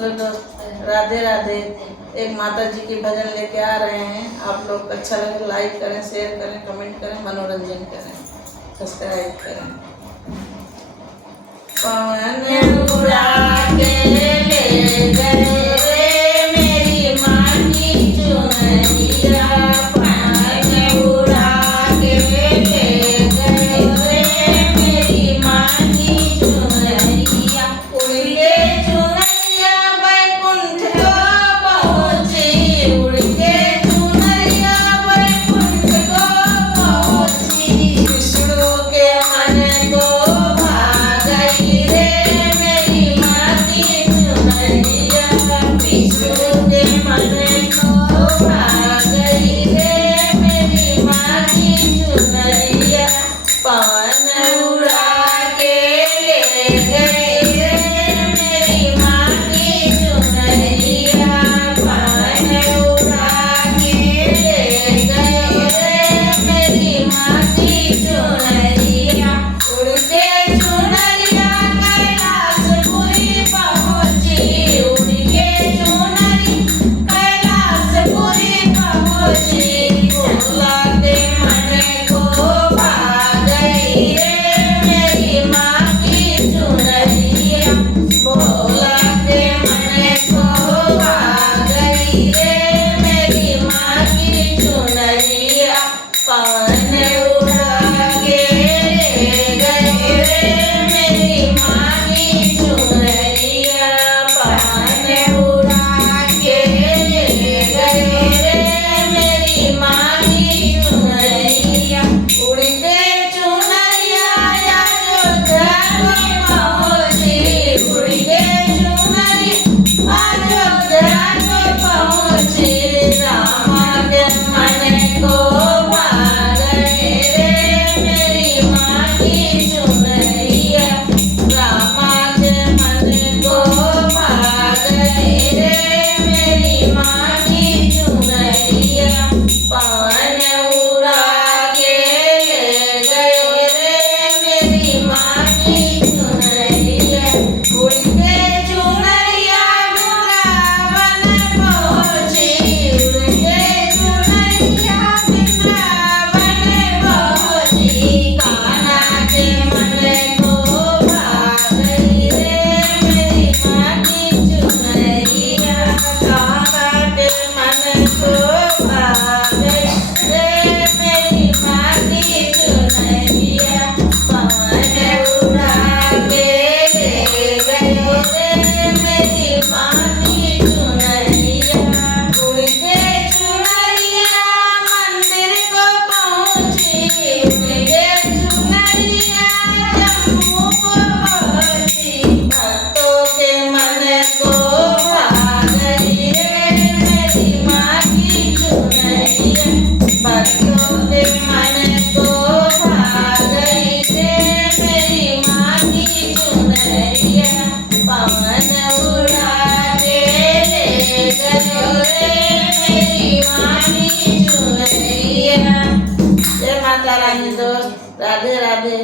Hello दोस्त, राधे राधे। एक माता जी की भजन लेके आ रहे हैं। आप लोग अच्छा लगे लाइक करें, शेयर करें, कमेंट करें, मनोरंजन करें, सब्सक्राइब करें। पवन उड़ा के ले गए रे मेरी माँ की चुनरिया, पवन उड़ा के ले गए रे मेरी माँ की चुनरिया, उड़ के चुनरिया बैकुंठ को पहुँची, उड़ के चुनरिया बैकुंठ को पहुँची, विष्णु के मन को भा गई रे मेरी माँ की चुनरिया, विष्णु के मन को भा गई रे मेरी माँ की चुनरिया, पवन उड़ा के ले गए रे मेरी माँ की चुनरिया, पवन उड़ा के ले गए रे मेरी माँ की चुनरिया, उड़ के चुनरिया कैलाशपुरी पहुँची, उड़ के चुनरी कैलाशपुरी पहुँची, भोला के मन को भा गई रे मेरी माँ की चुनरिया, भोला के मन को भा गई रे मेरी माँ की चुनरिया, पवन उड़ा के ले गए रे मेरी माँ की चुनरिया, पवन उड़ा के ले गए रे मेरी माँ की चुनरिया, उड़ के चुनरिया अयोध्या को पहुँची, उड़ के चुनरी अयोध्या को पहुँची, रामा के मन को भा गए रे मेरी माँ की चुनरिया, रामा के मन को भा गए रे मेरी माँ की चुनरिया, पवन उड़ा के ले गए रे मेरी माँ की चुनरिया, उड़ के चुनरिया वृंदावन पहुँची, उड़ के चुनरिया वृंदावन पहुँची, कान्हा के मन को भा गई रे मेरी माँ की चुनरिया, कान्हा के मन को भा गई रे मेरी माँ की चुनरिया, पवन उड़ा के ले गए रे मेरी माँ की चुनरिया, उड़ के चुनरिया मंदिर को पहुँची, उड़ के चुनरिया जम्मू को पहुँची, भक्तों के मन को भा गई रे मेरी माँ की चुनरिया, भक्तों के मन को भा गई रे मेरी माँ की चुनरिया, पवन उड़ा के ले गए रे मेरी माँ की चुनरिया। जय माता रानी दोस्त, राधे राधे।